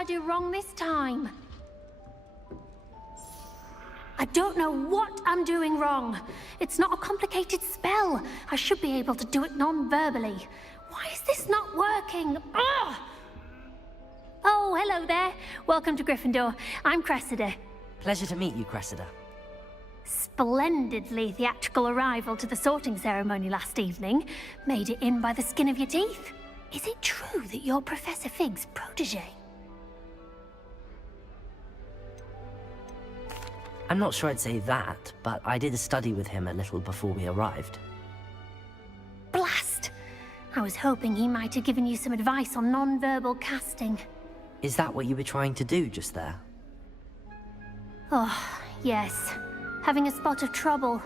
I do wrong this time? I don't know what I'm doing wrong. It's not a complicated spell. I should be able to do it non-verbally. Why is this not working? Ugh! Oh, hello there. Welcome to Gryffindor. I'm Cressida. Pleasure to meet you, Cressida. Splendidly theatrical arrival to the sorting ceremony last evening. Made it in by the skin of your teeth. Is it true that you're Professor Fig's protege? I'm not sure I'd say that, but I did study with him a little before we arrived. Blast! I was hoping he might have given you some advice on non-verbal casting. Is that what you were trying to do just there? Oh, yes. Having a spot of trouble.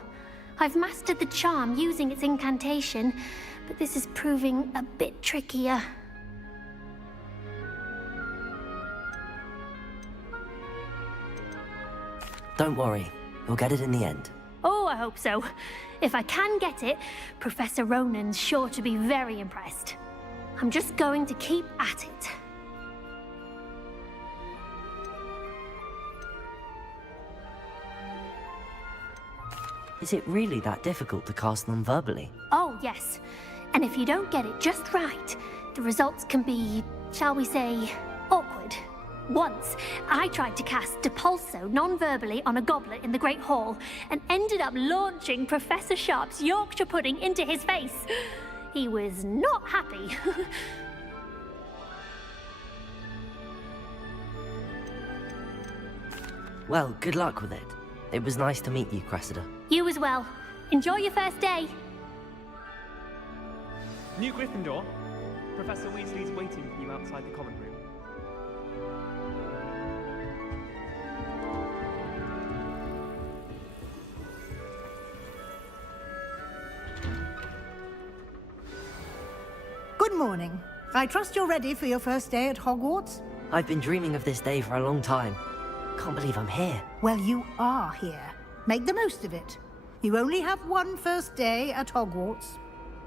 I've mastered the charm using its incantation, but this is proving a bit trickier. Don't worry, you'll get it in the end. Oh, I hope so. If I can get it, Professor Ronan's sure to be very impressed. I'm just going to keep at it. Is it really that difficult to cast them verbally? Oh, yes. And if you don't get it just right, the results can be, shall we say, awkward. Once, I tried to cast Depulso non-verbally on a goblet in the Great Hall and ended up launching Professor Sharp's Yorkshire pudding into his face. He was not happy. Well, good luck with it. It was nice to meet you, Cressida. You as well. Enjoy your first day. New Gryffindor. Professor Weasley's waiting for you outside the common room. Good morning. I trust you're ready for your first day at Hogwarts? I've been dreaming of this day for a long time. Can't believe I'm here. Well, you are here. Make the most of it. You only have one first day at Hogwarts.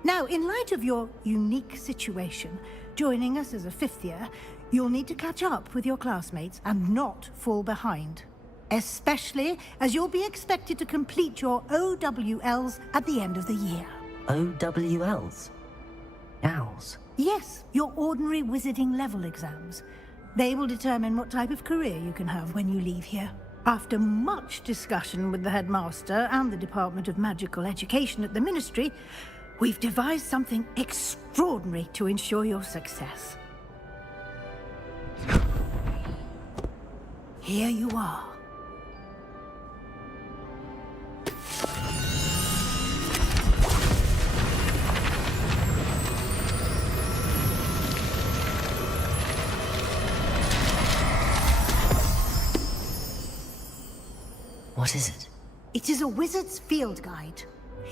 Now, in light of your unique situation, joining us as a fifth year, you'll need to catch up with your classmates and not fall behind. Especially as you'll be expected to complete your OWLs at the end of the year. OWLs? Owls? Yes, your ordinary wizarding level exams. They will determine what type of career you can have when you leave here. After much discussion with the headmaster and the Department of Magical Education at the Ministry, we've devised something extraordinary to ensure your success. Here you are. What is it? It is a wizard's field guide.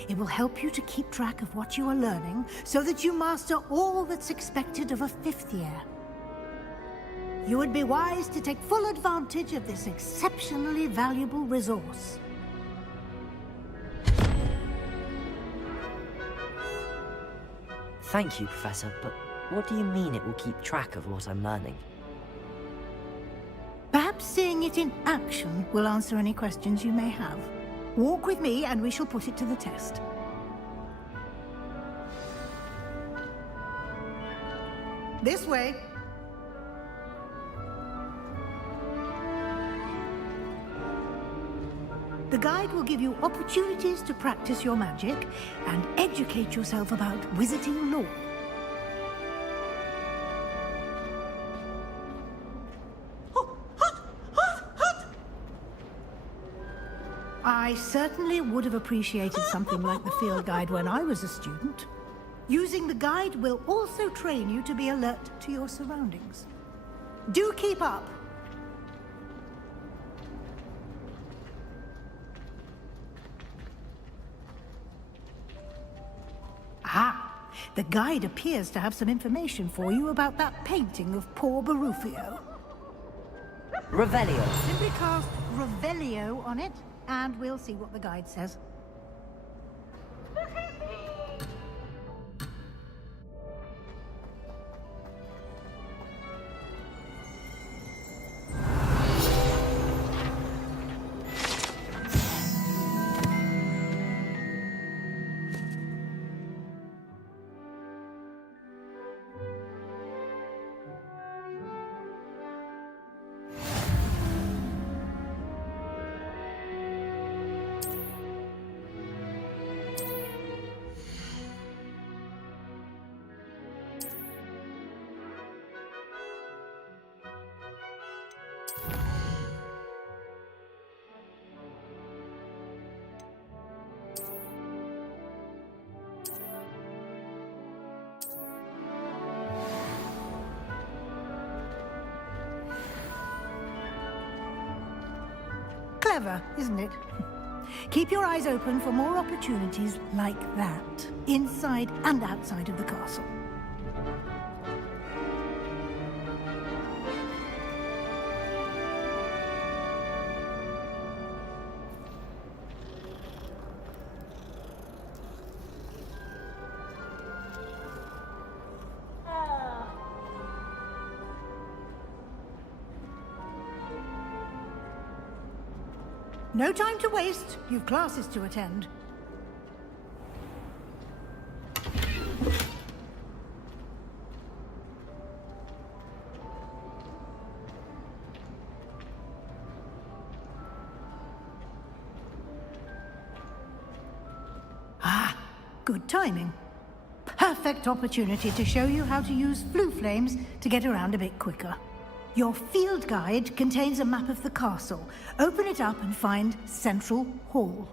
It will help you to keep track of what you are learning so that you master all that's expected of a fifth year. You would be wise to take full advantage of this exceptionally valuable resource. Thank you, Professor, but what do you mean it will keep track of what I'm learning? Perhaps seeing it in action will answer any questions you may have. Walk with me and we shall put it to the test. This way. The guide will give you opportunities to practice your magic and educate yourself about wizarding lore. I certainly would have appreciated something like the field guide when I was a student. Using the guide will also train you to be alert to your surroundings. Do keep up! Ah, the guide appears to have some information for you about that painting of poor Barufio. Revelio. Simply cast Revelio on it, and we'll see what the guide says. clever, isn't it? Keep your eyes open for more opportunities like that, inside and outside of the castle. No time to waste. You've classes to attend. Ah, good timing. Perfect opportunity to show you how to use flue flames to get around a bit quicker. Your field guide contains a map of the castle. Open it up and find Central Hall.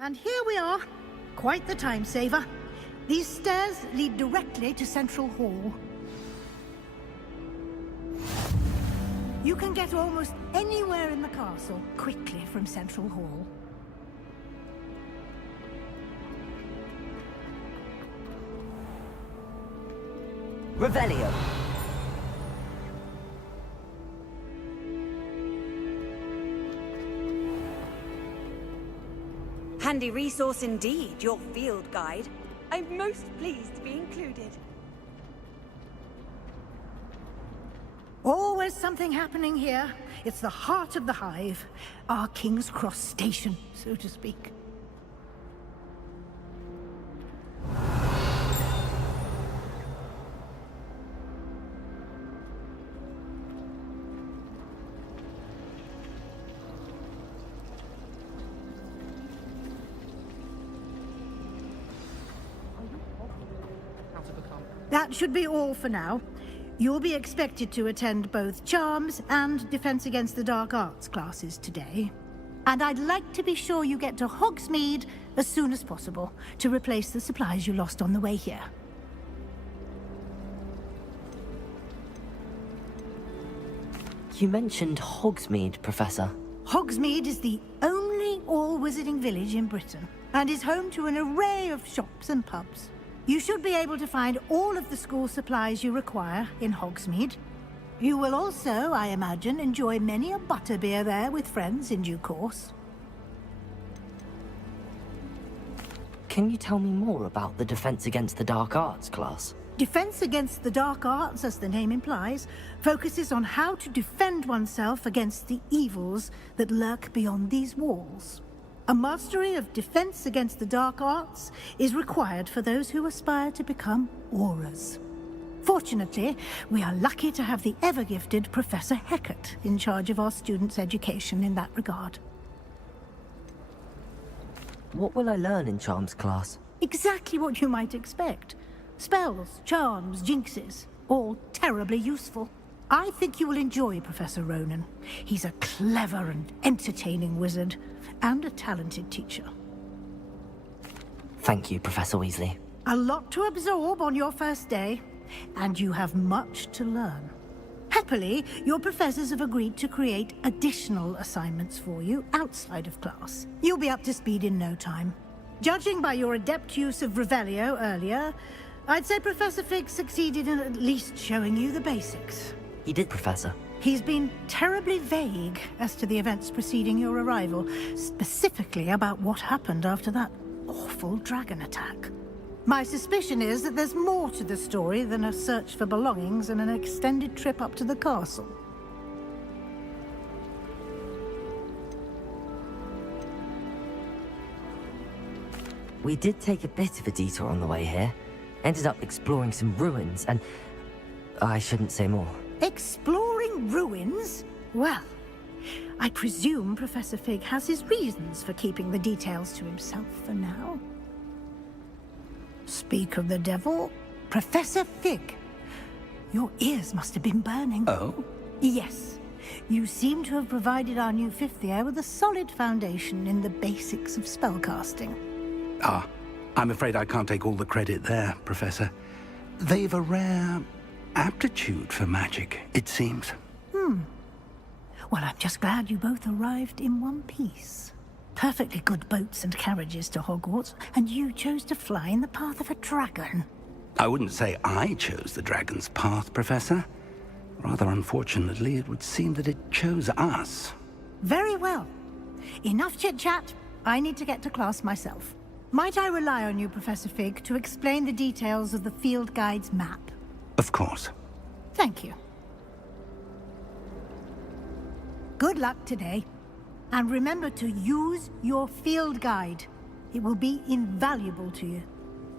And here we are. Quite the time saver. These stairs lead directly to Central Hall. You can get almost anywhere in the castle quickly from Central Hall. Revelio. Handy resource indeed, your field guide. I'm most pleased to be included. Always something happening here. It's the heart of the hive. Our King's Cross station, so to speak. That should be all for now. You'll be expected to attend both Charms and Defense Against the Dark Arts classes today. And I'd like to be sure you get to Hogsmeade as soon as possible to replace the supplies you lost on the way here. You mentioned Hogsmeade, Professor. Hogsmeade is the only all-wizarding village in Britain and is home to an array of shops and pubs. You should be able to find all of the school supplies you require in Hogsmeade. You will also, I imagine, enjoy many a butterbeer there with friends in due course. Can you tell me more about the Defense Against the Dark Arts class? Defense Against the Dark Arts, as the name implies, focuses on how to defend oneself against the evils that lurk beyond these walls. A mastery of Defense Against the Dark Arts is required for those who aspire to become Aurors. Fortunately, we are lucky to have the ever-gifted Professor Hecat in charge of our students' education in that regard. What will I learn in Charms class? Exactly what you might expect. Spells, charms, jinxes, all terribly useful. I think you will enjoy Professor Ronan. He's a clever and entertaining wizard, and a talented teacher. Thank you, Professor Weasley. A lot to absorb on your first day, and you have much to learn. Happily, your professors have agreed to create additional assignments for you outside of class. You'll be up to speed in no time. Judging by your adept use of Revelio earlier, I'd say Professor Fig succeeded in at least showing you the basics. He did, Professor. He's been terribly vague as to the events preceding your arrival, specifically about what happened after that awful dragon attack. My suspicion is that there's more to the story than a search for belongings and an extended trip up to the castle. We did take a bit of a detour on the way here. Ended up exploring some ruins and... I shouldn't say more. Exploring ruins? Well, I presume Professor Fig has his reasons for keeping the details to himself for now. Speak of the devil, Professor Fig. Your ears must have been burning. Oh? Yes. You seem to have provided our new fifth year with a solid foundation in the basics of spellcasting. Ah, I'm afraid I can't take all the credit there, Professor. They've a rare aptitude for magic, it seems. Well, I'm just glad you both arrived in one piece. Perfectly good boats and carriages to Hogwarts, and you chose to fly in the path of a dragon. I wouldn't say I chose the dragon's path, Professor. Rather unfortunately, it would seem that it chose us. Very well. Enough chit-chat. I need to get to class myself. Might I rely on you, Professor Fig, to explain the details of the field guide's map? Of course. Thank you. Good luck today. And remember to use your field guide. It will be invaluable to you.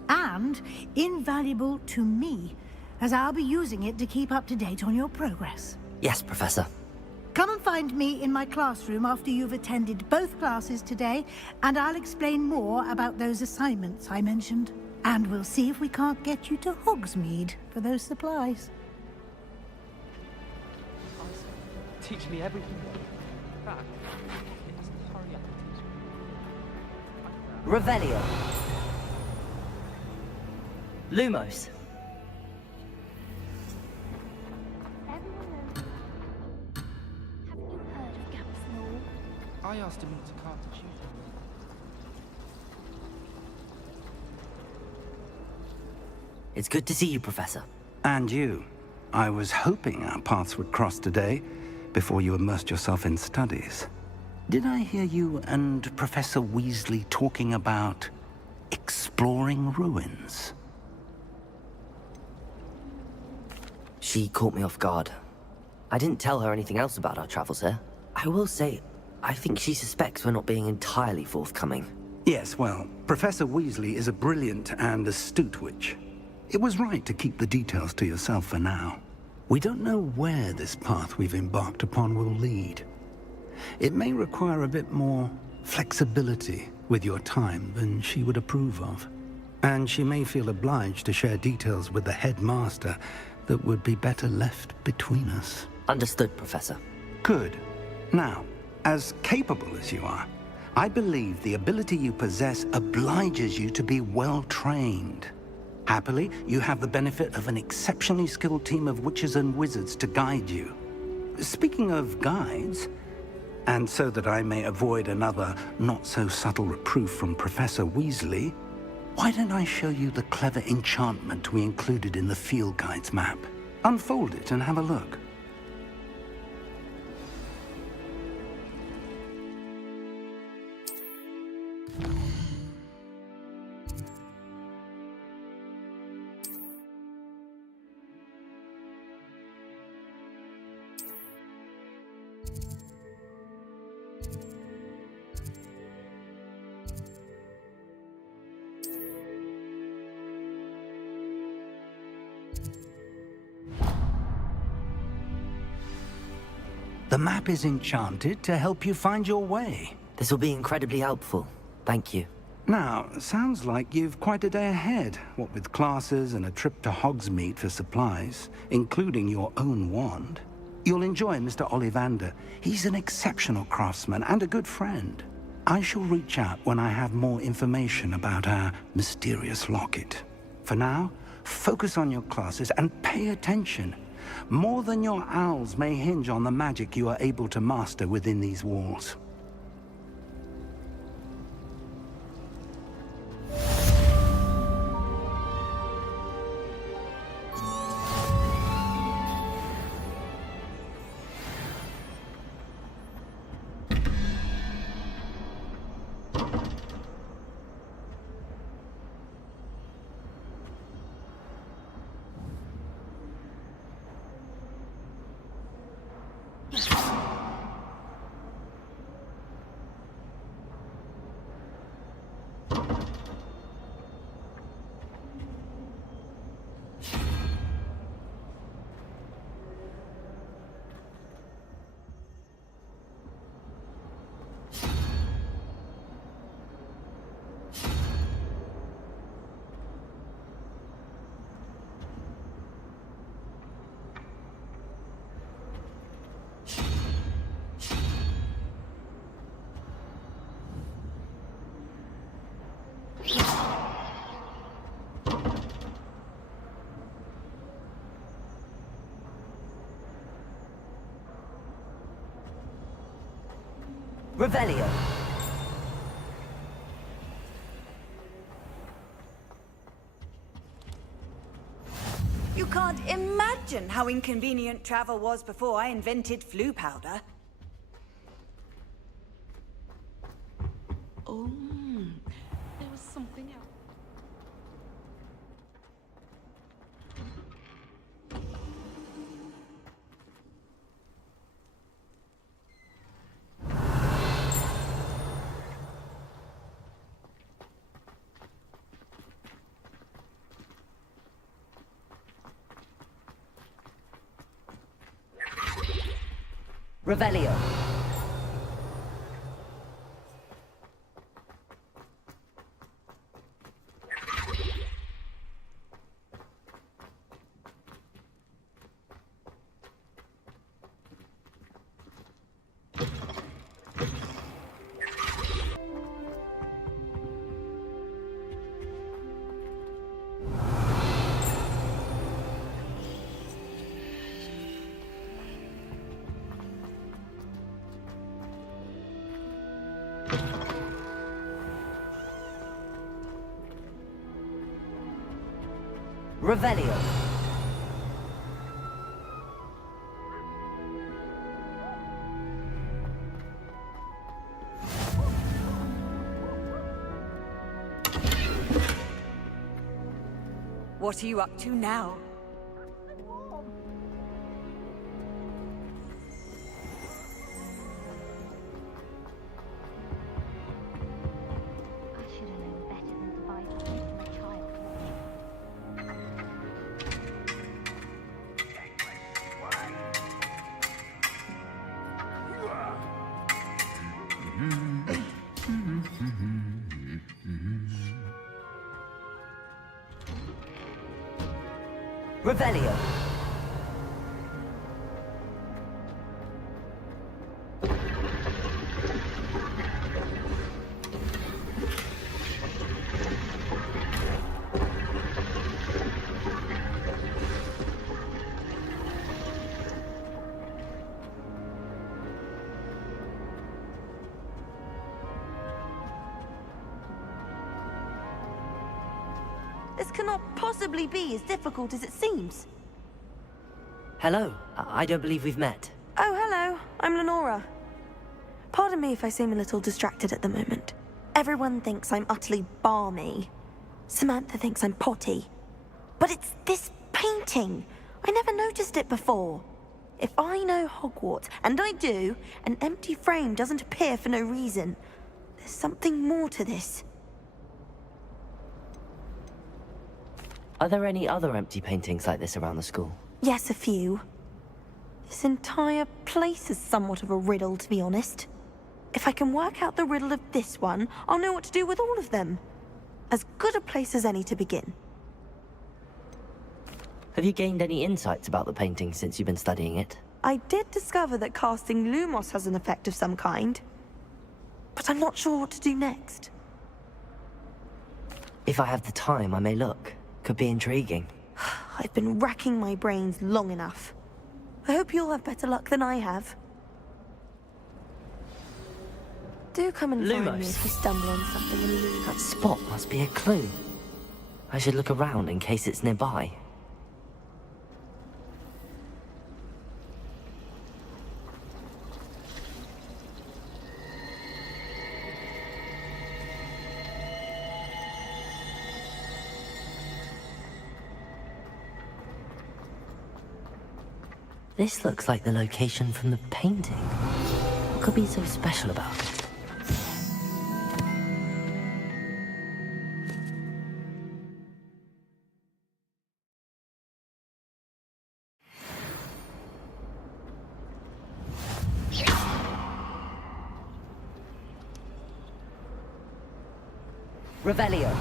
And invaluable to me, as I'll be using it to keep up to date on your progress. Yes, Professor. Come and find me in my classroom after you've attended both classes today, and I'll explain more about those assignments I mentioned. And we'll see if we can't get you to Hogsmeade for those supplies. Teach me everything. In fact, just hurry up and teach me. Revelio. Lumos. Haven't you heard of Gamp's Law? I asked him not to cast a shooter. It's good to see you, Professor. And you. I was hoping our paths would cross today, before you immersed yourself in studies. Did I hear you and Professor Weasley talking about exploring ruins? She caught me off guard. I didn't tell her anything else about our travels here. I will say, I think she suspects we're not being entirely forthcoming. Yes, well, Professor Weasley is a brilliant and astute witch. It was right to keep the details to yourself for now. We don't know where this path we've embarked upon will lead. It may require a bit more flexibility with your time than she would approve of. And she may feel obliged to share details with the headmaster that would be better left between us. Understood, Professor. Good. Now, as capable as you are, I believe the ability you possess obliges you to be well trained. Happily, you have the benefit of an exceptionally skilled team of witches and wizards to guide you. Speaking of guides, and so that I may avoid another not-so-subtle reproof from Professor Weasley, why don't I show you the clever enchantment we included in the field guide's map? Unfold it and have a look. The map is enchanted to help you find your way. This will be incredibly helpful. Thank you. Now, sounds like you've quite a day ahead, what with classes and a trip to Hogsmeade for supplies, including your own wand. You'll enjoy Mr. Ollivander. He's an exceptional craftsman and a good friend. I shall reach out when I have more information about our mysterious locket. For now, focus on your classes and pay attention. More than your owls may hinge on the magic you are able to master within these walls. Revelio. You can't imagine how inconvenient travel was before I invented flu powder. Oh, there was something else. Revelio. Revelio. What are you up to now? I should have known better than to buy something for my child. Revelio. This cannot possibly be as difficult as it seems. Hello. I don't believe we've met. Oh, hello. I'm Lenora. Pardon me if I seem a little distracted at the moment. Everyone thinks I'm utterly balmy. Samantha thinks I'm potty. But it's this painting. I never noticed it before. If I know Hogwarts, and I do, an empty frame doesn't appear for no reason. There's something more to this. Are there any other empty paintings like this around the school? Yes, a few. This entire place is somewhat of a riddle, to be honest. If I can work out the riddle of this one, I'll know what to do with all of them. As good a place as any to begin. Have you gained any insights about the painting since you've been studying it? I did discover that casting Lumos has an effect of some kind. but I'm not sure what to do next. If I have the time, I may look. Could be intriguing. I've been racking my brains long enough. I hope you'll have better luck than I have. Do come and find me Lumos. if you stumble on something in Lumos. That spot must be a clue. I should look around in case it's nearby. This looks like the location from the painting. What could be so special about it? Revelio.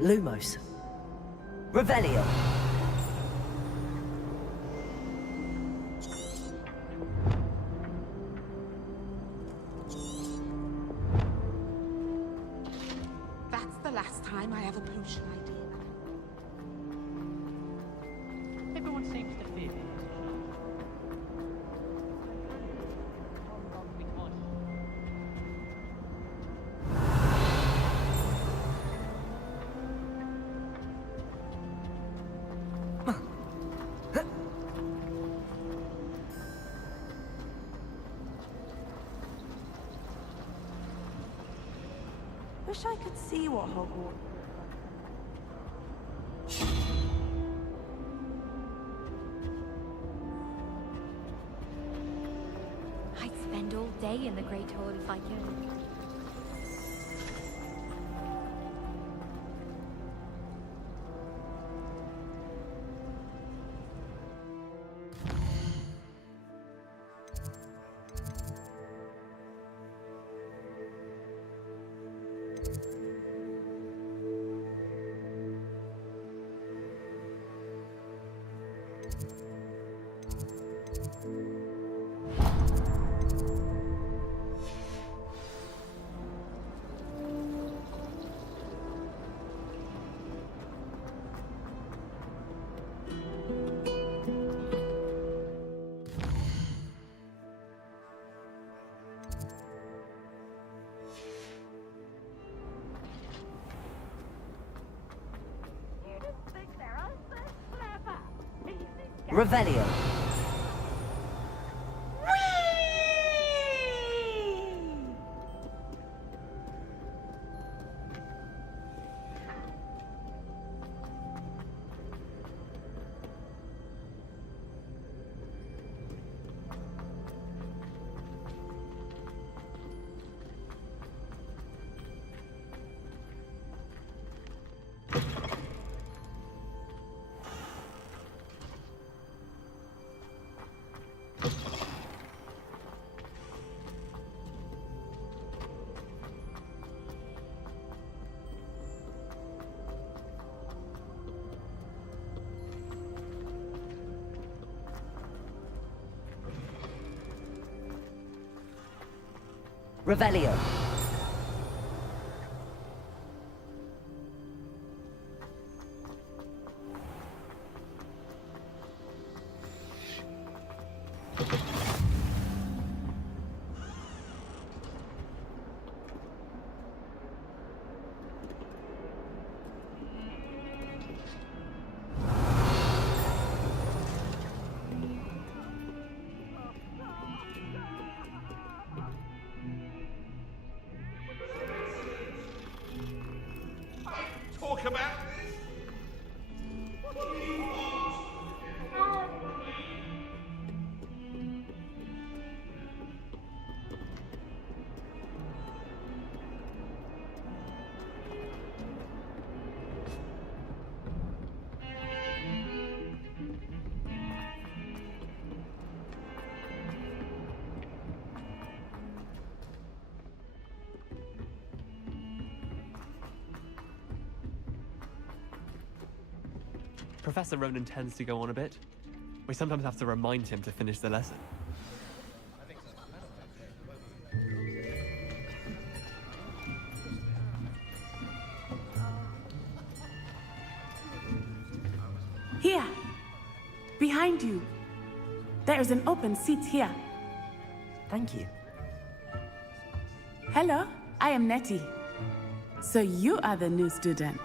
Lumos. Revelio. That's the last time I have a potion idea. Everyone seems to fear me. Wish I could see what Hogwarts. I'd spend all day in the Great Hall if I could. Revelio. Revelio. Professor Ronan tends to go on a bit. We sometimes have to remind him to finish the lesson. Here! Behind you. There is an open seat here. Thank you. Hello, I am Nettie. So you are the new student.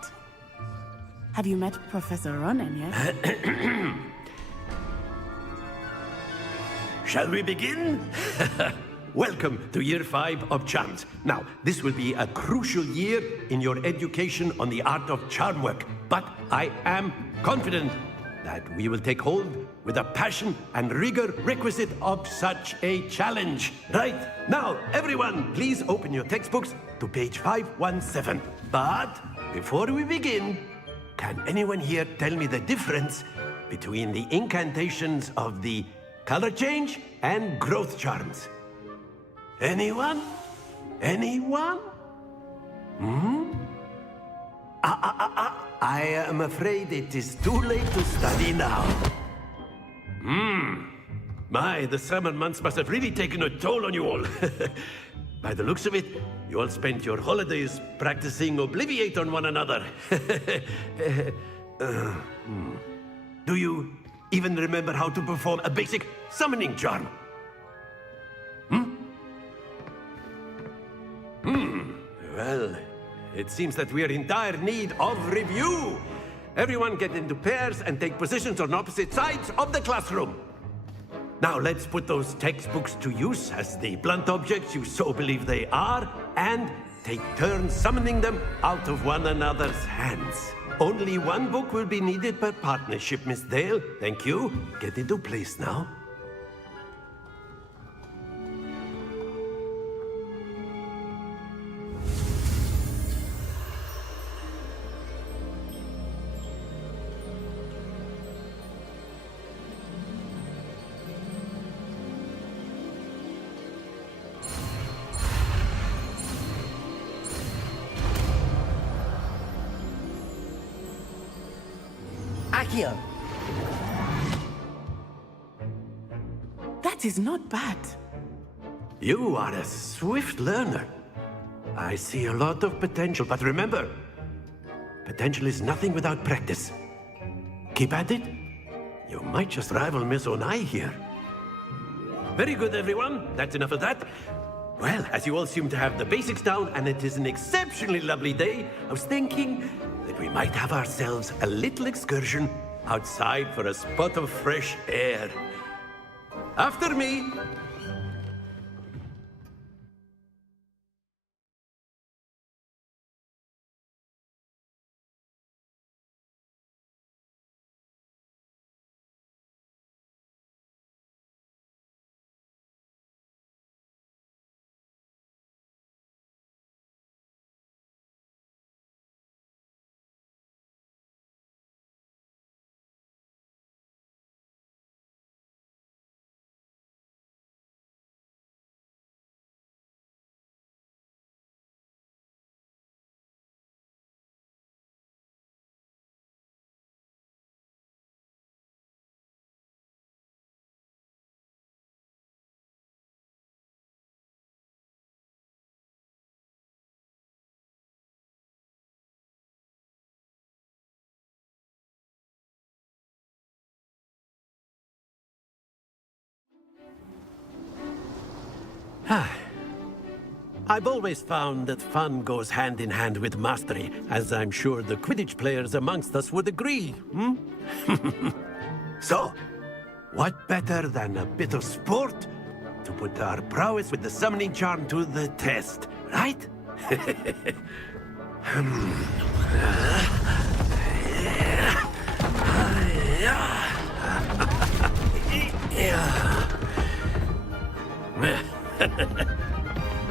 Have you met Professor Ronan yet? Shall we begin? Welcome to Year 5 of Charms. Now, this will be a crucial year in your education on the art of charm work, but I am confident that we will take hold with the passion and rigor requisite of such a challenge. Right, now, everyone, please open your textbooks to page 517. But before we begin, can anyone here tell me the difference between the incantations of the color change and growth charms? Anyone? Anyone? I am afraid it is too late to study now. My, the summer months must have really taken a toll on you all. By the looks of it, you all spent your holidays practicing Obliviate on one another. Do you even remember how to perform a basic summoning charm? Well, it seems that we are in dire need of review. Everyone get into pairs and take positions on opposite sides of the classroom. Now let's put those textbooks to use as the blunt objects you so believe they are, and take turns summoning them out of one another's hands. Only one book will be needed per partnership, Miss Dale. Thank you. Get into place now. Accio! That is not bad. You are a swift learner. I see a lot of potential, but remember, potential is nothing without practice. Keep at it. You might just rival Miss Onai here. Very good, everyone. That's enough of that. Well, as you all seem to have the basics down, and it is an exceptionally lovely day, I was thinking that we might have ourselves a little excursion outside for a spot of fresh air. After me. I've always found that fun goes hand in hand with mastery, as I'm sure the Quidditch players amongst us would agree, So, what better than a bit of sport to put our prowess with the summoning charm to the test, right?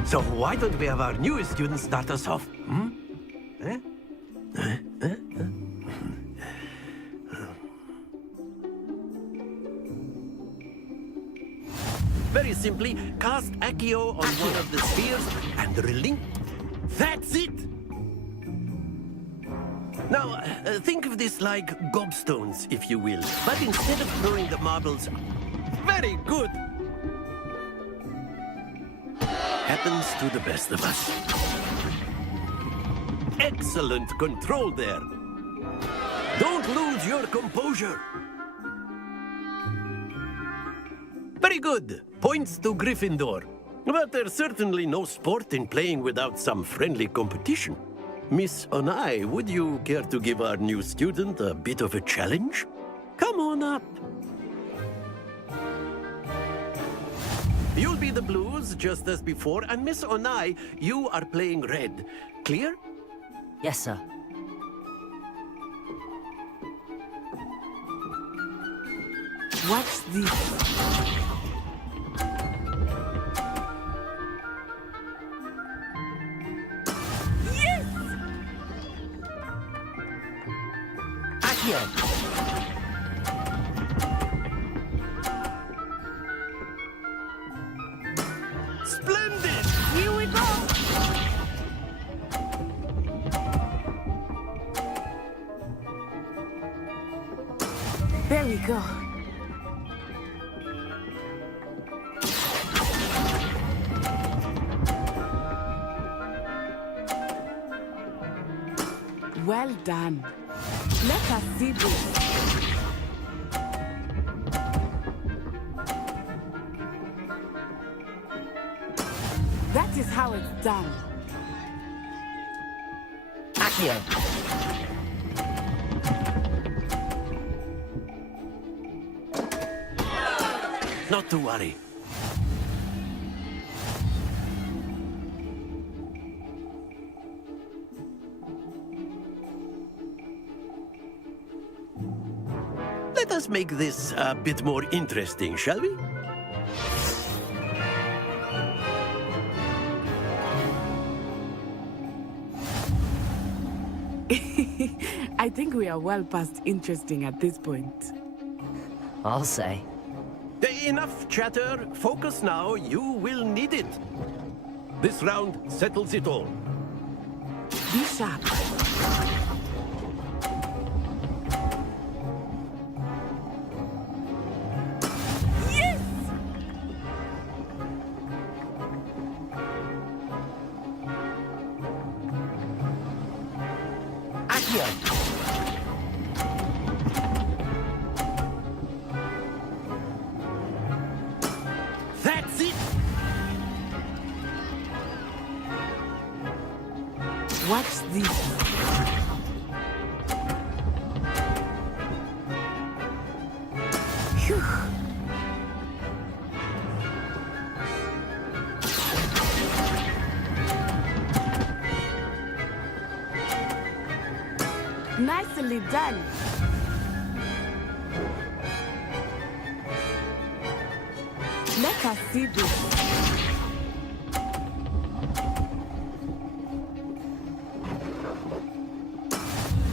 So why don't we have our newest student start us off? Very simply, cast Accio on one of the spheres and relinquish. That's it! Now, think of this like gobstones, if you will. But instead of throwing the marbles... Very good! Happens to the best of us. Excellent control there. Don't lose your composure. Very good. Points to Gryffindor. But there's certainly no sport in playing without some friendly competition. Miss Onai, would you care to give our new student a bit of a challenge? Come on up. You'll be the blues, just as before, and Miss Onai, you are playing red. Clear? Yes, sir. Watch this. Accio! Splendid! Here we go! There we go. Well done. Let us see this. That is how it's done. Accio! Not to worry. Let us make this a bit more interesting, shall we? I think we are well past interesting at this point. I'll say. Enough chatter. Focus now. You will need it. This round settles it all. Be sharp. Yes! Accio! That's it! Watch this. Phew. Nicely done. Let us see this.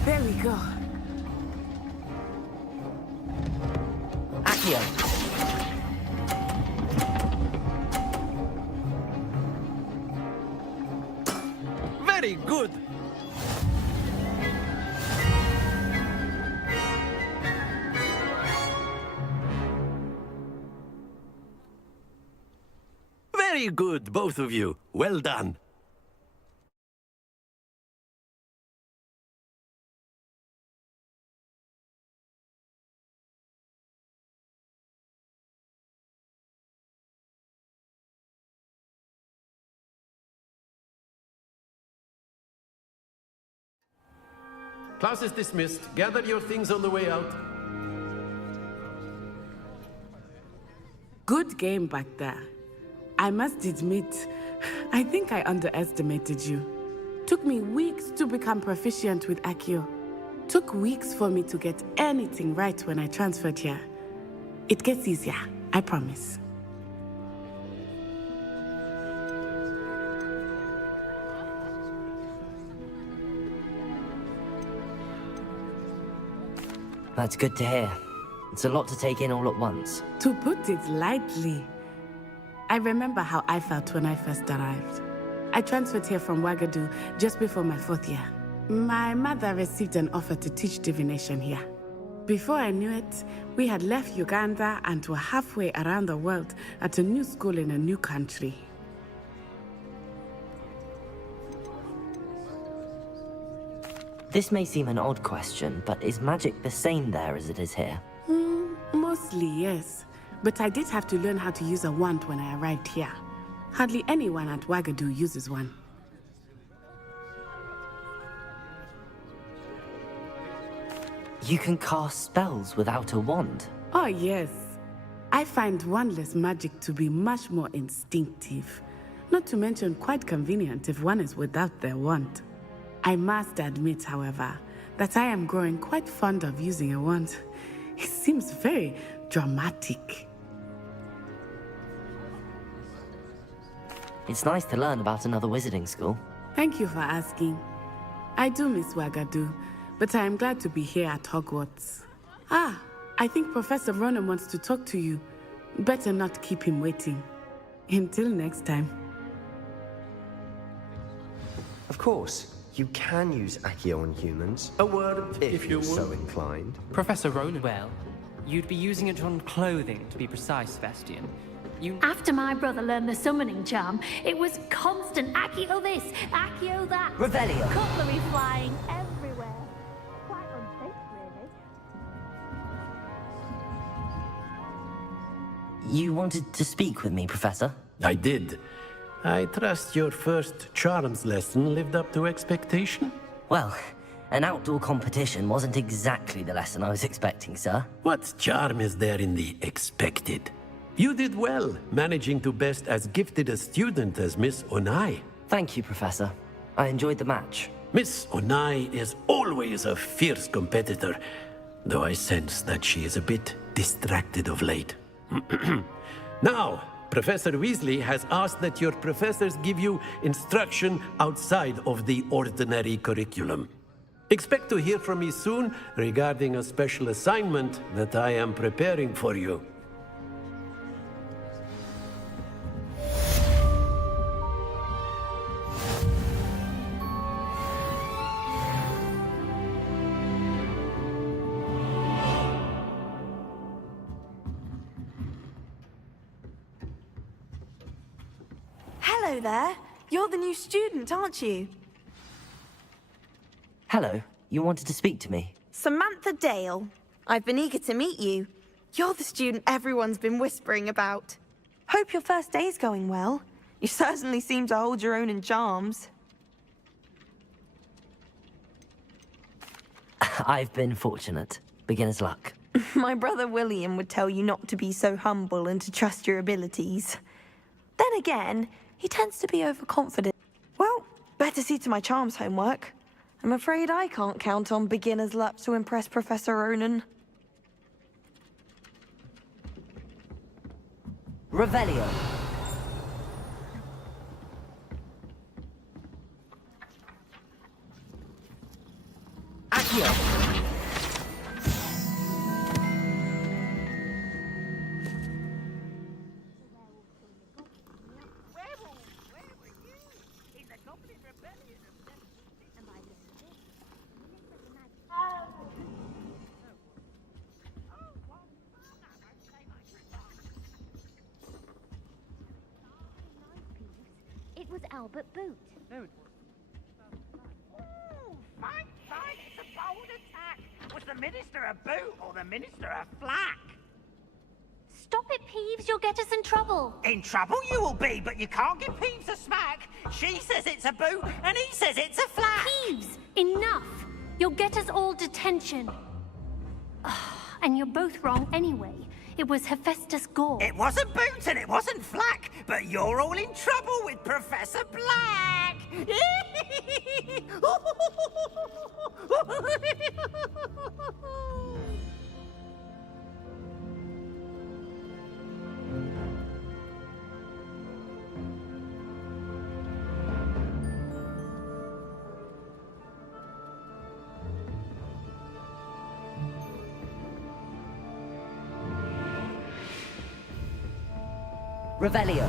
There we go. Accio! Very good! Very good, both of you. Well done. Class is dismissed. Gather your things on the way out. Good game back there. I must admit, I think I underestimated you. Took me weeks to become proficient with Accio. Took weeks for me to get anything right when I transferred here. It gets easier, I promise. That's good to hear. It's a lot to take in all at once. To put it lightly, I remember how I felt when I first arrived. I transferred here from Ouagadougou just before my 4th year. My mother received an offer to teach divination here. Before I knew it, we had left Uganda and were halfway around the world at a new school in a new country. This may seem an odd question, but is magic the same there as it is here? Mostly, yes. But I did have to learn how to use a wand when I arrived here. Hardly anyone at Wagadu uses one. You can cast spells without a wand? Oh, yes. I find wandless magic to be much more instinctive. Not to mention quite convenient if one is without their wand. I must admit, however, that I am growing quite fond of using a wand. It seems very dramatic. It's nice to learn about another wizarding school. Thank you for asking. I do miss Wagadu, but I am glad to be here at Hogwarts. Ah, I think Professor Ronan wants to talk to you. Better not keep him waiting. Until next time. Of course, you can use Accio on humans. A word, if you you're would. so inclined. Professor Ronan. Well, you'd be using it on clothing, to be precise, Sebastian. After my brother learned the summoning charm, it was constant Accio this, Accio that. Revelio. Cutlery flying everywhere. Quite unsafe, really. You wanted to speak with me, Professor? I did. I trust your first charms lesson lived up to expectation? Well, an outdoor competition wasn't exactly the lesson I was expecting, sir. What charm is there in the expected? You did well, managing to best as gifted a student as Miss Onai. Thank you, Professor. I enjoyed the match. Miss Onai is always a fierce competitor, though I sense that she is a bit distracted of late. Now, Professor Weasley has asked that your professors give you instruction outside of the ordinary curriculum. Expect to hear from me soon regarding a special assignment that I am preparing for you. Hello there. You're the new student, aren't you? Hello. You wanted to speak to me? Samantha Dale. I've been eager to meet you. You're the student everyone's been whispering about. Hope your first day's going well. You certainly seem to hold your own in charms. I've been fortunate. Beginner's luck. My brother William would tell you not to be so humble and to trust your abilities. Then again, he tends to be overconfident. Well, better see to my charms homework. I'm afraid I can't count on beginner's luck to impress Professor Ronan. Revelio. Accio. It was Albert Boot. No, Fight, it's a bold attack! Was the Minister a boot or the Minister a flack? Stop it, Peeves, you'll get us in trouble. In trouble you will be, but you can't give Peeves a smack. She says it's a boot, and he says it's a flack. Peeves, enough. You'll get us all detention. And you're both wrong anyway. It was Hephaestus Gore. It wasn't boot and it wasn't flack, but you're all in trouble with Professor Black. Revelio.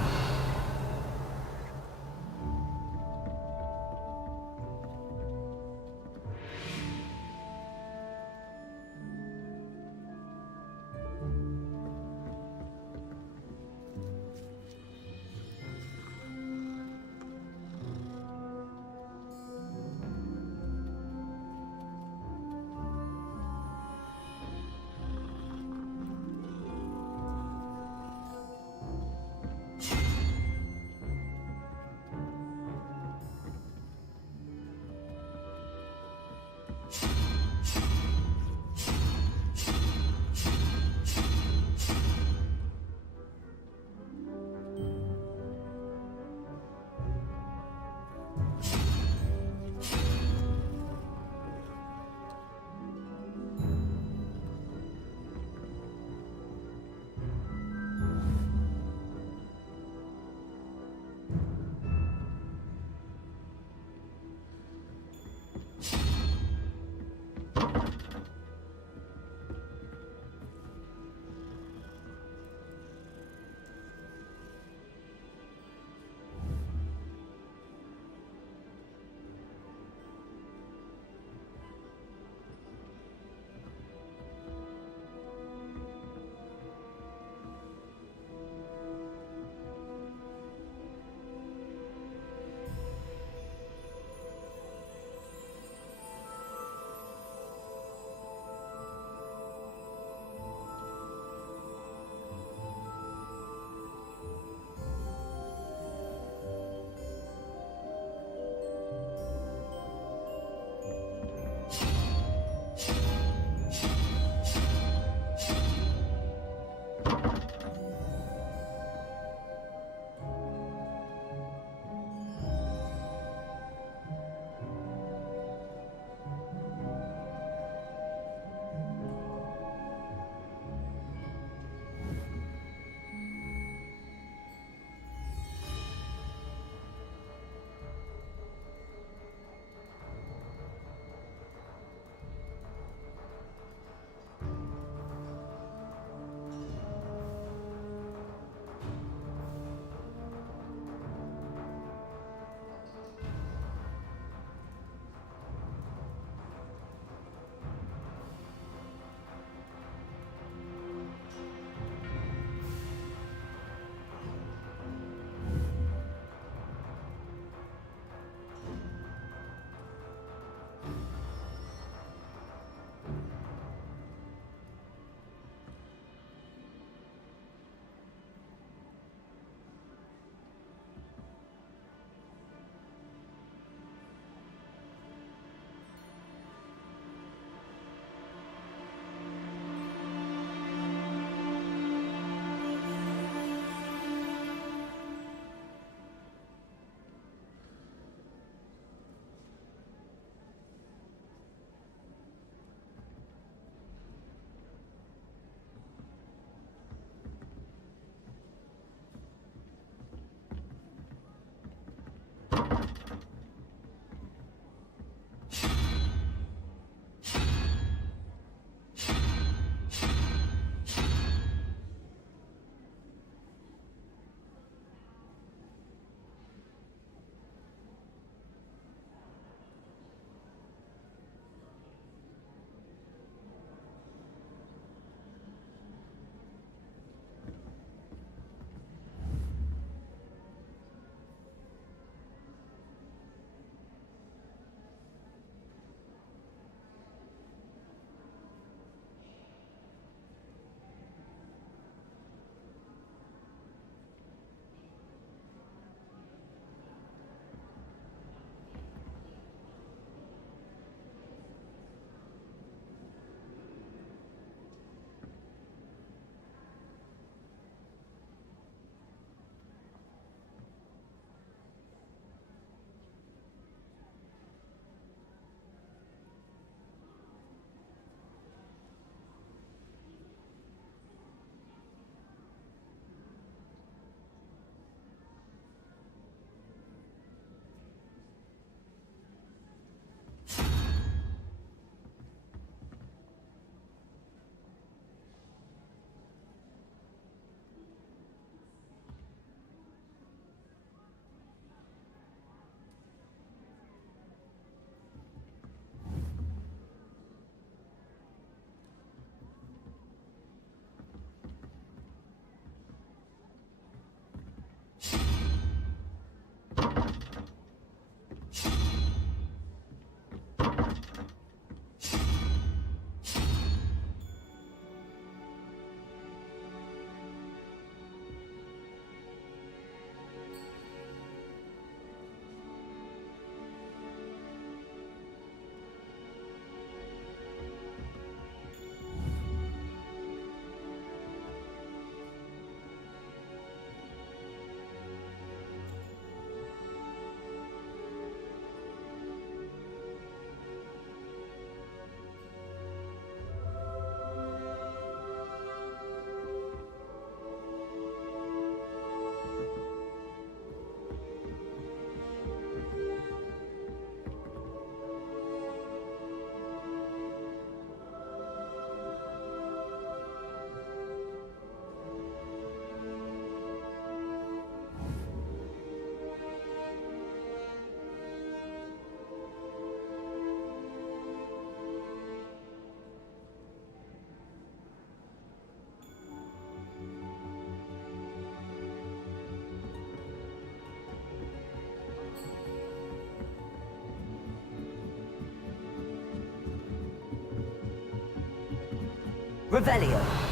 Revelio.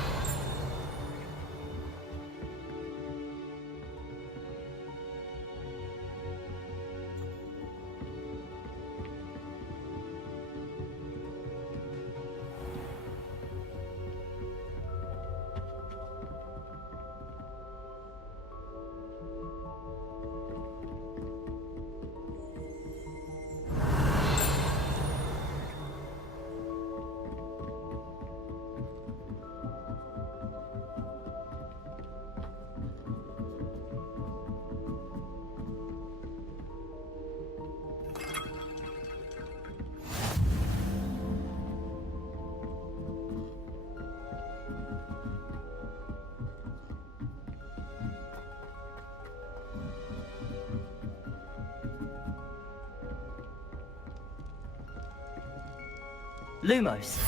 Lumos.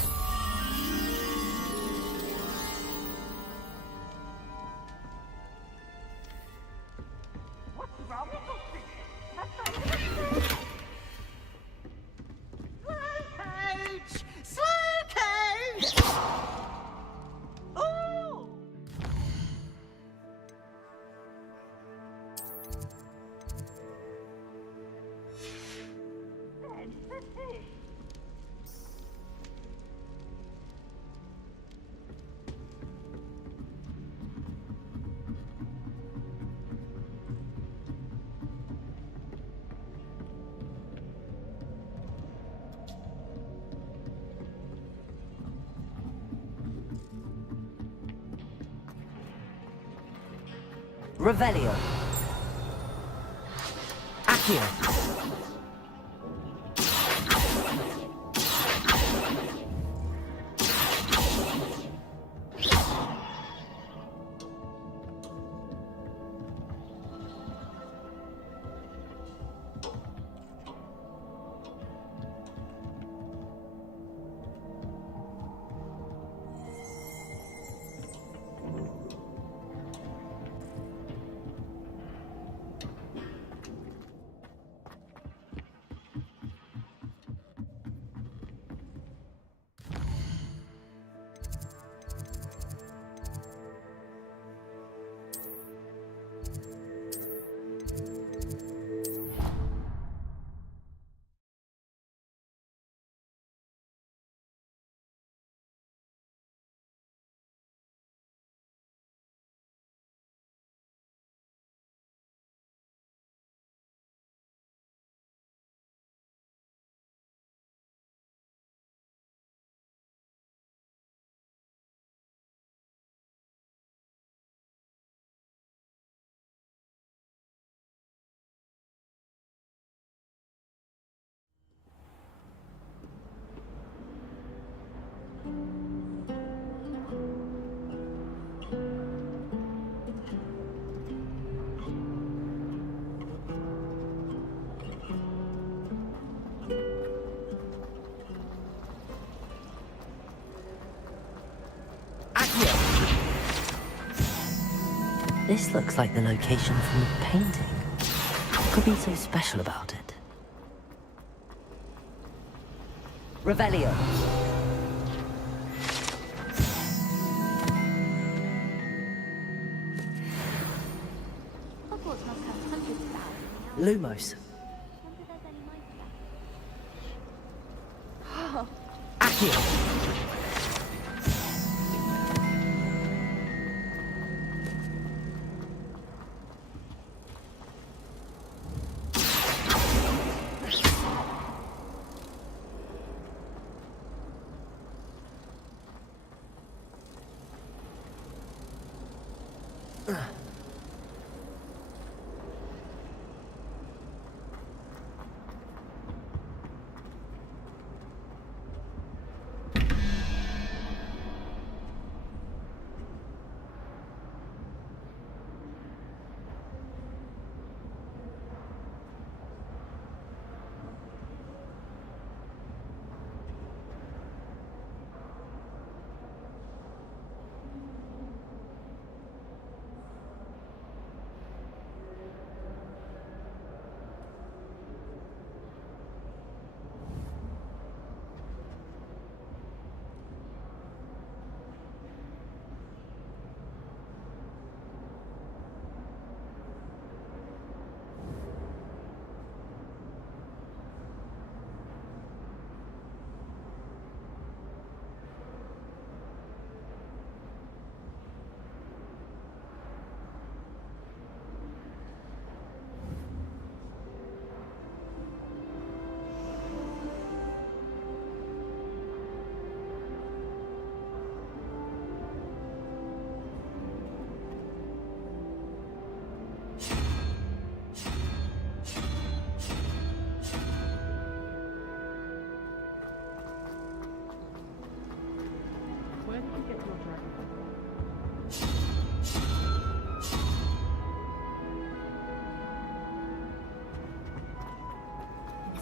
Revelio. Accio. This looks like the location from the painting. What could be so special about it? Revelio. Lumos. Accio.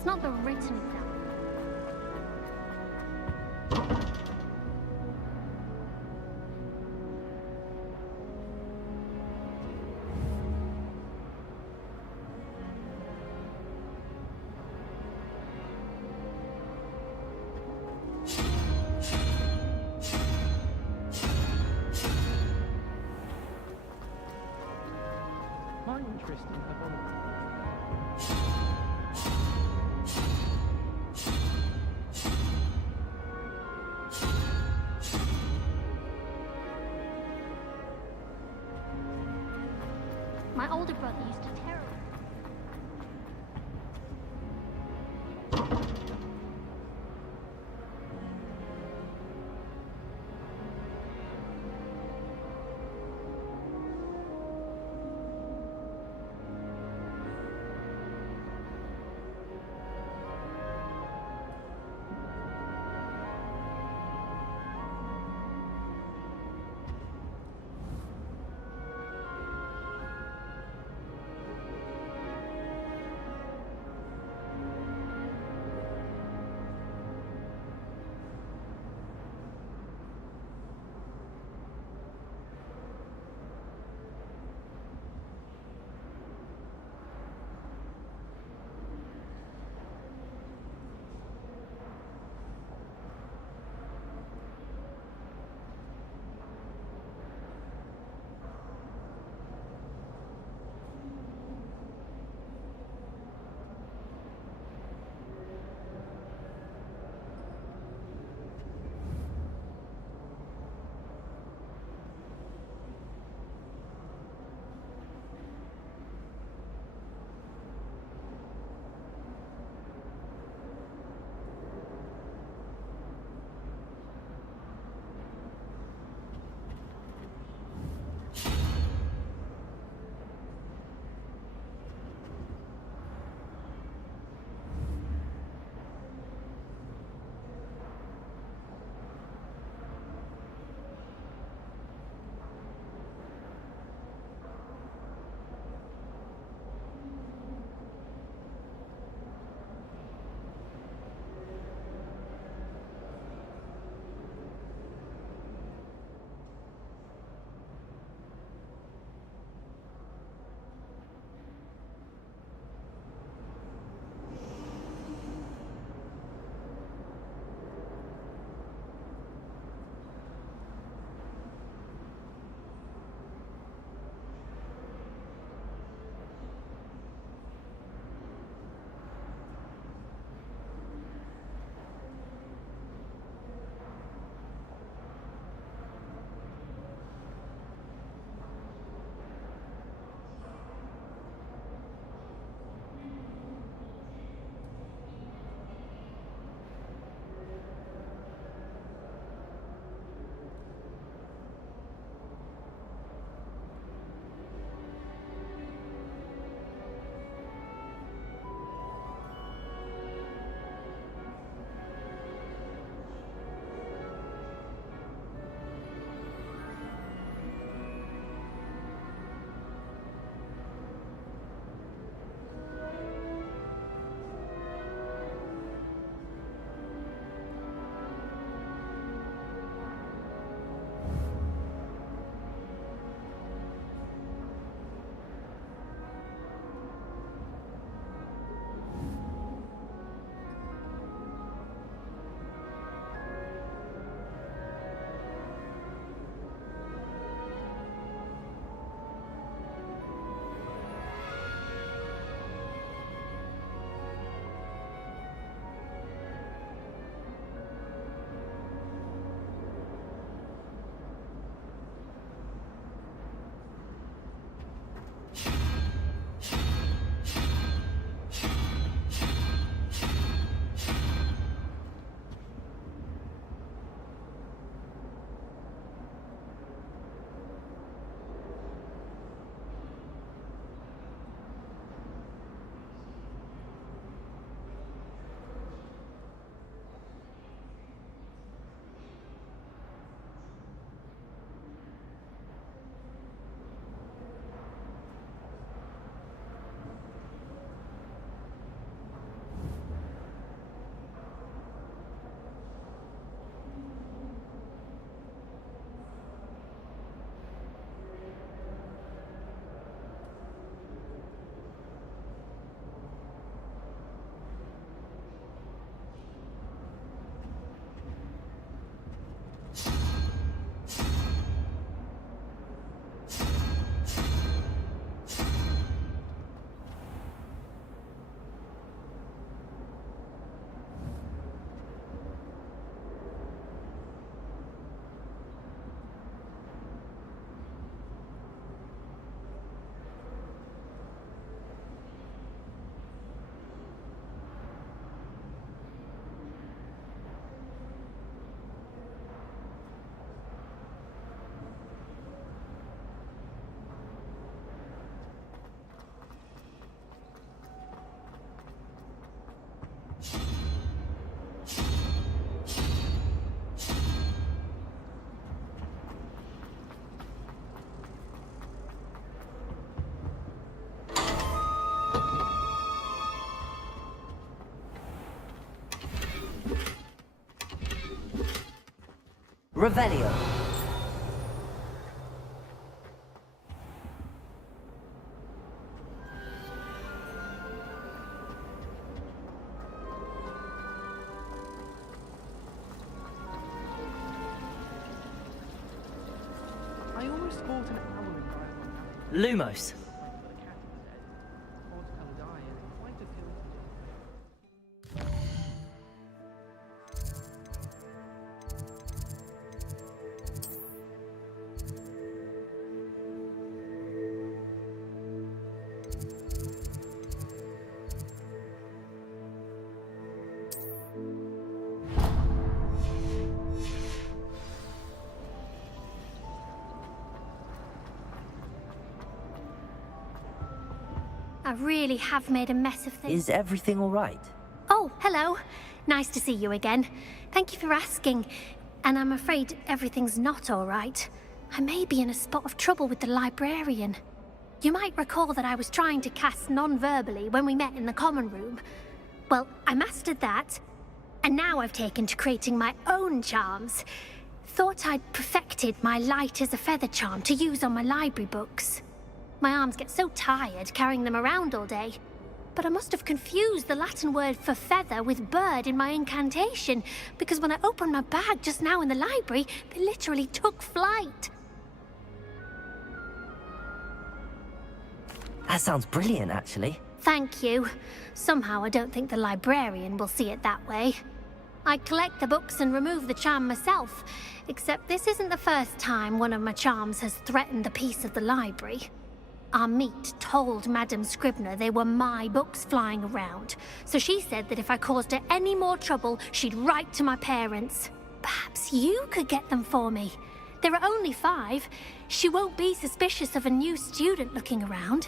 It's not the written exam. My interest in herbology. My older brother used to terrorize. Revelio. I almost bought an owl in Lumos. I really have made a mess of things. Is everything all right? Oh, hello. Nice to see you again. Thank you for asking. And I'm afraid everything's not all right. I may be in a spot of trouble with the librarian. You might recall that I was trying to cast non-verbally when we met in the common room. Well, I mastered that, and now I've taken to creating my own charms. Thought I'd perfected my light as a feather charm to use on my library books. My arms get so tired carrying them around all day. But I must have confused the Latin word for feather with bird in my incantation, because when I opened my bag just now in the library, they literally took flight. That sounds brilliant, actually. Thank you. Somehow I don't think the librarian will see it that way. I collect the books and remove the charm myself, except this isn't the first time one of my charms has threatened the peace of the library. Our meet told Madame Scribner they were my books flying around, so she said that if I caused her any more trouble, she'd write to my parents. Perhaps you could get them for me. There are only 5. She won't be suspicious of a new student looking around.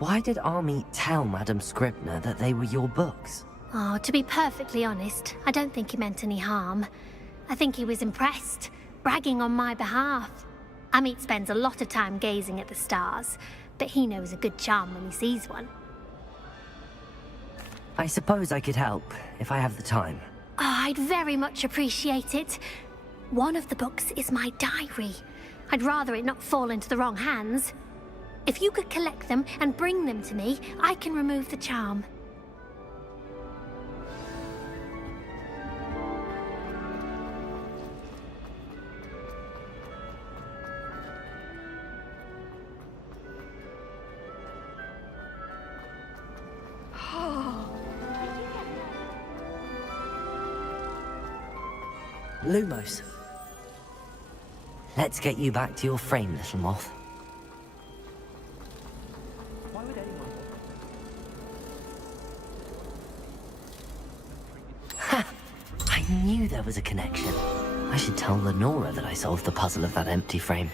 Why did Army tell Madame Scribner that they were your books? Oh, to be perfectly honest, I don't think he meant any harm. I think he was impressed, bragging on my behalf. Amit spends a lot of time gazing at the stars, but he knows a good charm when he sees one. I suppose I could help, if I have the time. Oh, I'd very much appreciate it. One of the books is my diary. I'd rather it not fall into the wrong hands. If you could collect them and bring them to me, I can remove the charm. Lumos. Let's get you back to your frame, little moth. Why would anyone Ha! I knew there was a connection. I should tell Lenora that I solved the puzzle of that empty frame.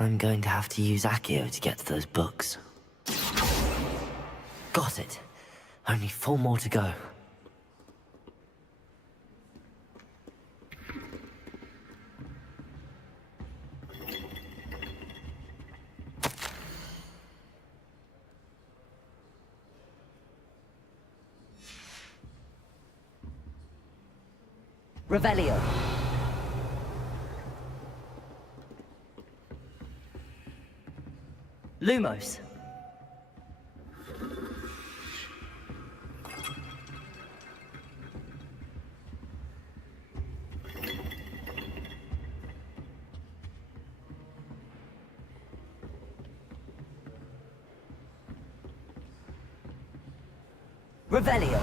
I'm going to have to use Accio to get to those books. Got it. Only 4 more to go. Revelio. Lumos. Revelio.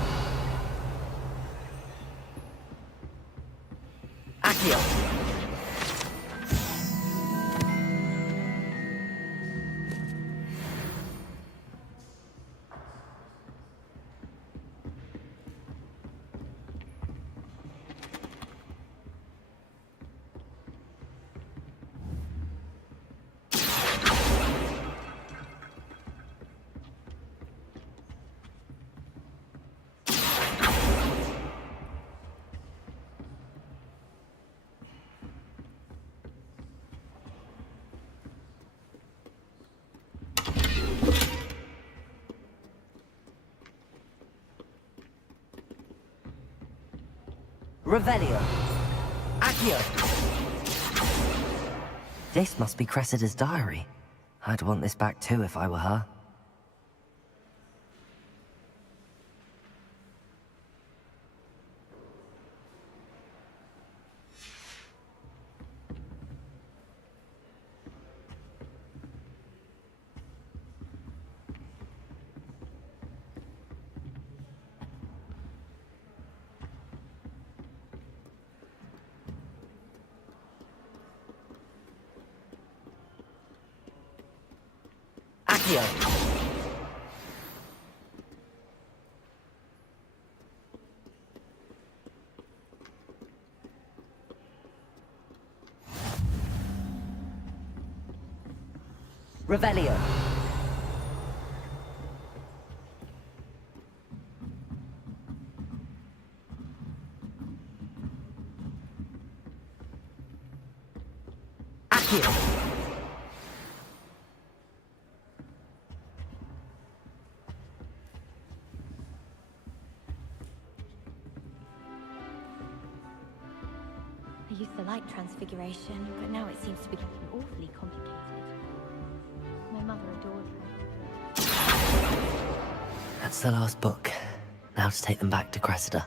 Accio. Revelio. Accio. This must be Cressida's diary. I'd want this back too if I were her. Accio. Revelio. Accio. I used to like transfiguration, but now it seems to be getting awfully complicated. My mother adored her. That's the last book. Now to take them back to Cressida.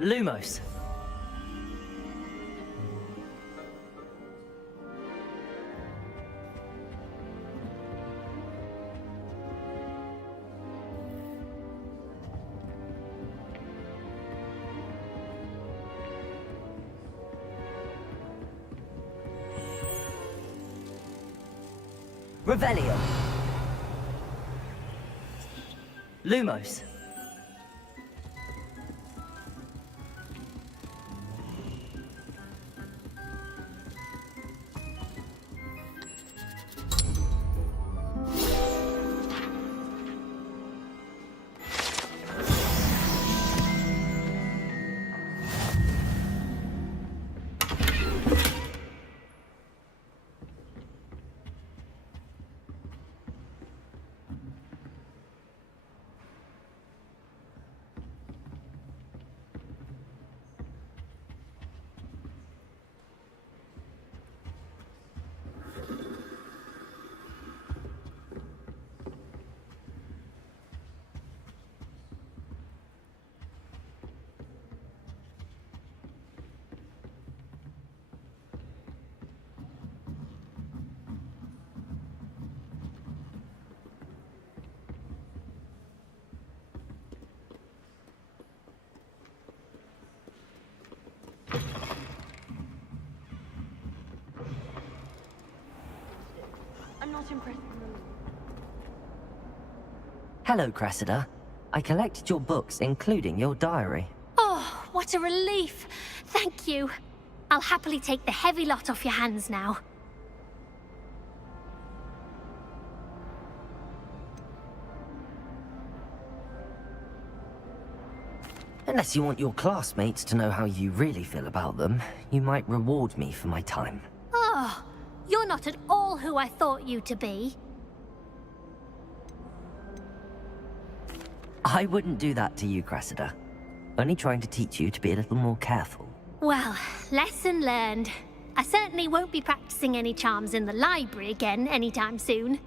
Lumos. Revelio. Lumos. I'm not impressed. Hello, Cressida. I collected your books, including your diary. Oh, what a relief. Thank you. I'll happily take the heavy lot off your hands now. Unless you want your classmates to know how you really feel about them, you might reward me for my time. Oh, you're not at all who I thought you to be. I wouldn't do that to you, Cressida. Only trying to teach you to be a little more careful. Well, lesson learned. I certainly won't be practicing any charms in the library again anytime soon.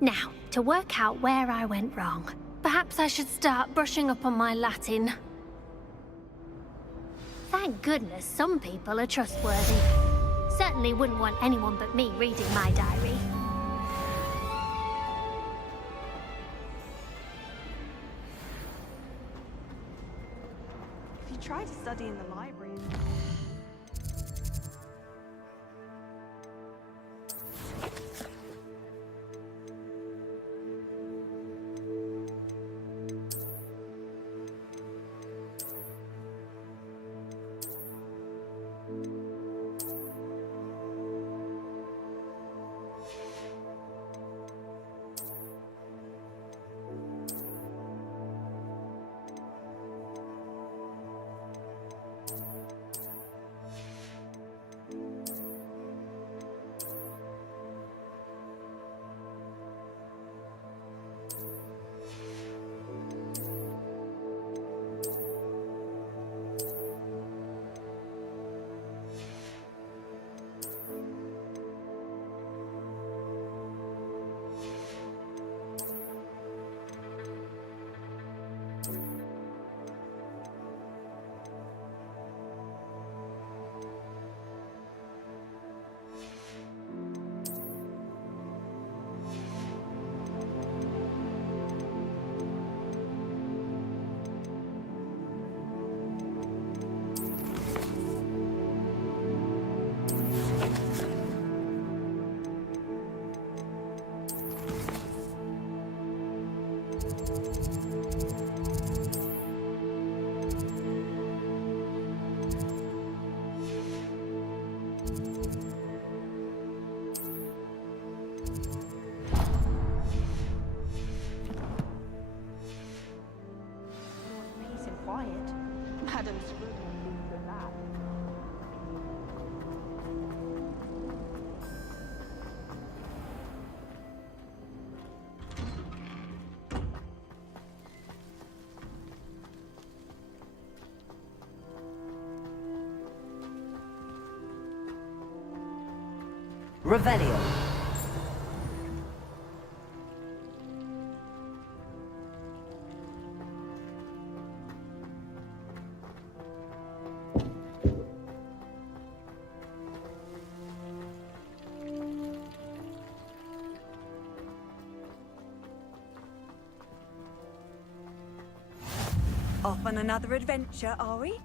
Now, to work out where I went wrong. Perhaps I should start brushing up on my Latin. Thank goodness some people are trustworthy. Certainly wouldn't want anyone but me reading my diary. If you try to study in the library... Revelio. Off on another adventure, are we?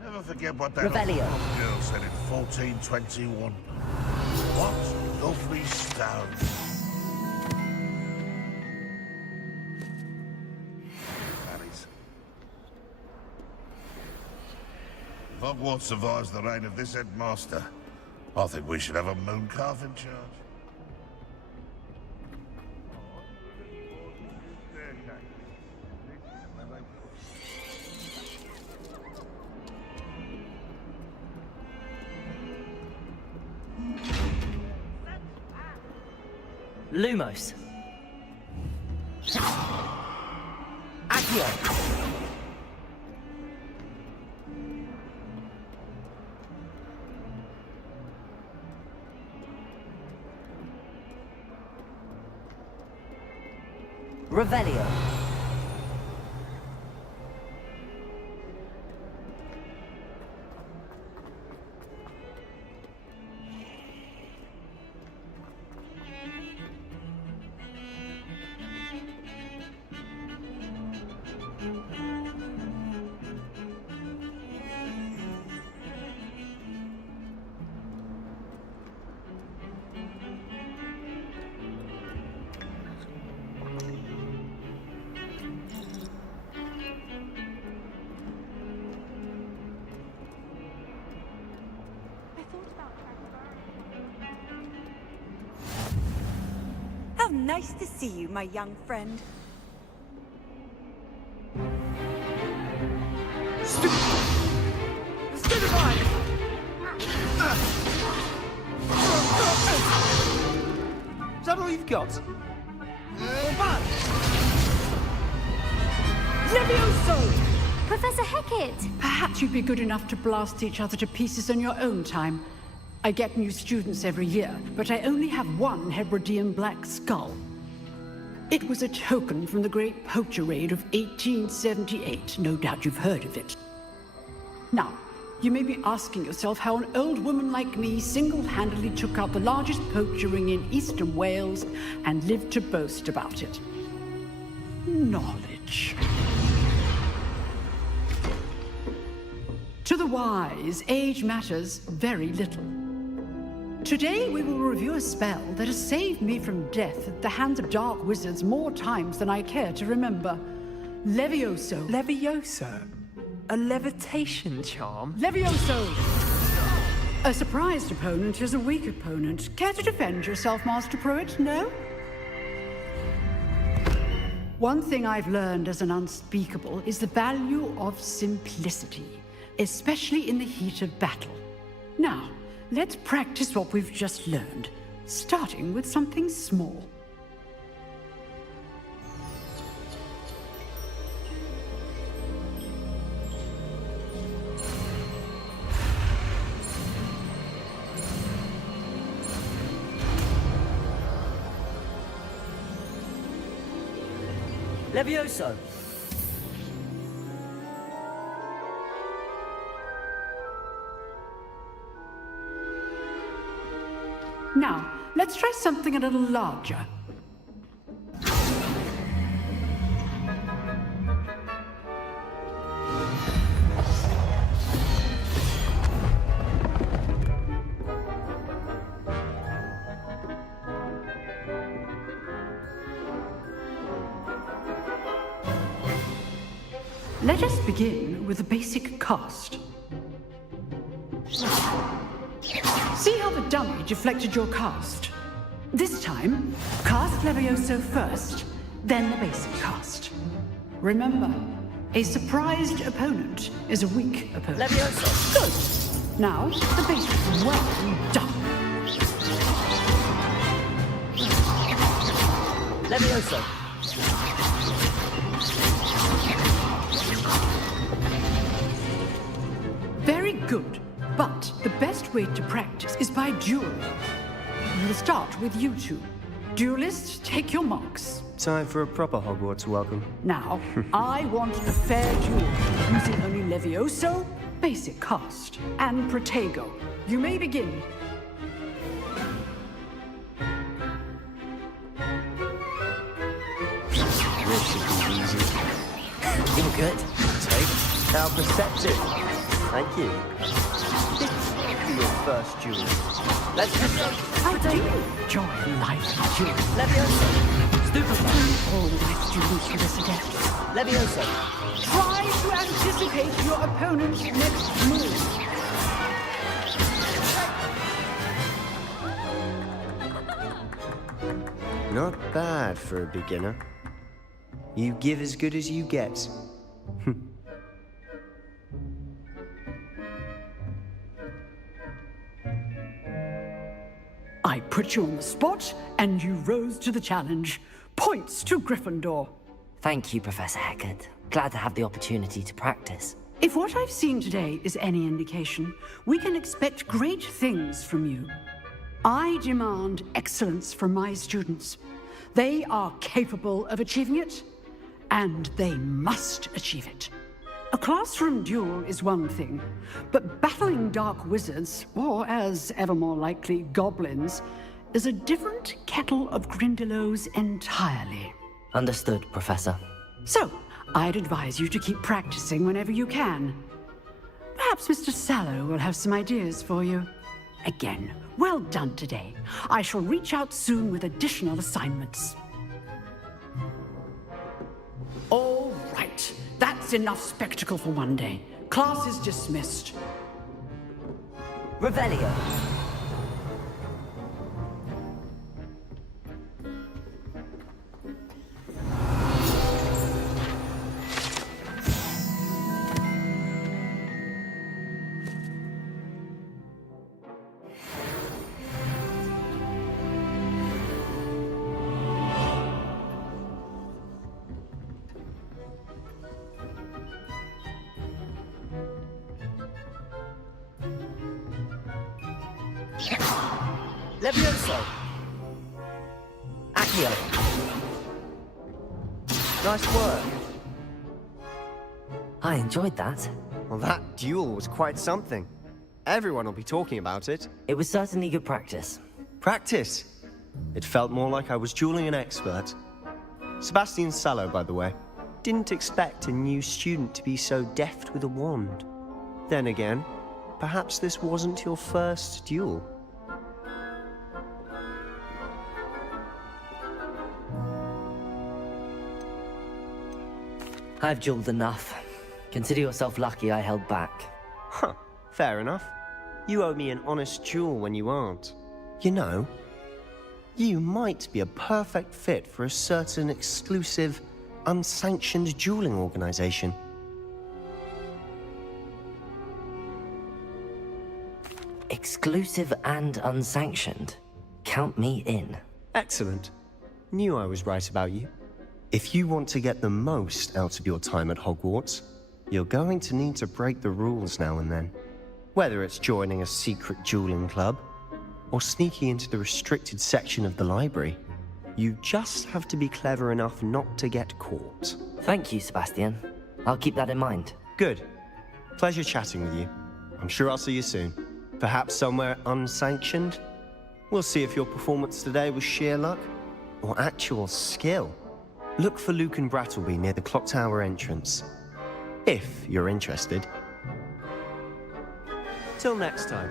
Never forget what that Revelio. old girl said in 1421. What lovely stones. If Hogwarts survives the reign of this headmaster, I think we should have a moon calf in charge. Lumos. Accio. Revelio. How nice to see you, my young friend. Is that all you've got? Levioso! Professor Hecat! Perhaps you'd be good enough to blast each other to pieces in your own time. I get new students every year, but I only have one Hebridean black skull. It was a token from the Great Poacher Raid of 1878. No doubt you've heard of it. Now, you may be asking yourself how an old woman like me single-handedly took out the largest poacher ring in eastern Wales and lived to boast about it. Knowledge. To the wise, age matters very little. Today we will review a spell that has saved me from death at the hands of dark wizards more times than I care to remember. Levioso. Levioso? A levitation charm? Levioso! A surprised opponent is a weak opponent. Care to defend yourself, Master Pruitt? No? One thing I've learned as an unspeakable is the value of simplicity, especially in the heat of battle. Now, let's practice what we've just learned, starting with something small. Levioso. Now, let's try something a little larger. Let us begin with the basic cast. See how the dummy deflected your cast? This time, cast Levioso first, then the basic cast. Remember, A surprised opponent is a weak opponent. Levioso! Good. Now, the basics. Well done. Levioso! Very good. But the best way to practice is by dueling. We'll start with you two. Duelists, take your marks. Time for a proper Hogwarts welcome. Now, I want a fair duel, using only Levioso, basic cast, and Protego. You may begin. This should be easy. You're good. Take. How perceptive. Thank you. This will be your first duel. Let's go. I do enjoy life duels. Levioso! Stupefy! All life duels for this adept. Levioso! Try to anticipate your opponent's next move. Not bad for a beginner. You give as good as you get. I put you on the spot, and you rose to the challenge. Points to Gryffindor. Thank you, Professor Hecat. Glad to have the opportunity to practice. If what I've seen today is any indication, we can expect great things from you. I demand excellence from my students. They are capable of achieving it, and they must achieve it. A classroom duel is one thing, but battling dark wizards, or as ever more likely, goblins, is a different kettle of Grindylows entirely. Understood, Professor. So, I'd advise you to keep practicing whenever you can. Perhaps Mr. Sallow will have some ideas for you. Again, well done today. I shall reach out soon with additional assignments. All right. That's enough spectacle for one day. Class is dismissed. Revelio! Levioso! Accio! Nice work. I enjoyed that. Well, that duel was quite something. Everyone will be talking about it. It was certainly good practice. Practice? It felt more like I was dueling an expert. Sebastian Sallow, by the way. Didn't expect a new student to be so deft with a wand. Then again, perhaps this wasn't your first duel. I've dueled enough. Consider yourself lucky I held back. Huh, fair enough. You owe me an honest duel when you aren't. You know, you might be a perfect fit for a certain exclusive, unsanctioned dueling organization. Exclusive and unsanctioned? Count me in. Excellent. Knew I was right about you. If you want to get the most out of your time at Hogwarts, you're going to need to break the rules now and then. Whether it's joining a secret dueling club, or sneaking into the restricted section of the library, you just have to be clever enough not to get caught. Thank you, Sebastian. I'll keep that in mind. Good. Pleasure chatting with you. I'm sure I'll see you soon. Perhaps somewhere unsanctioned? We'll see if your performance today was sheer luck, or actual skill. Look for Luke and Brattleby near the clock tower entrance. If you're interested. Till next time.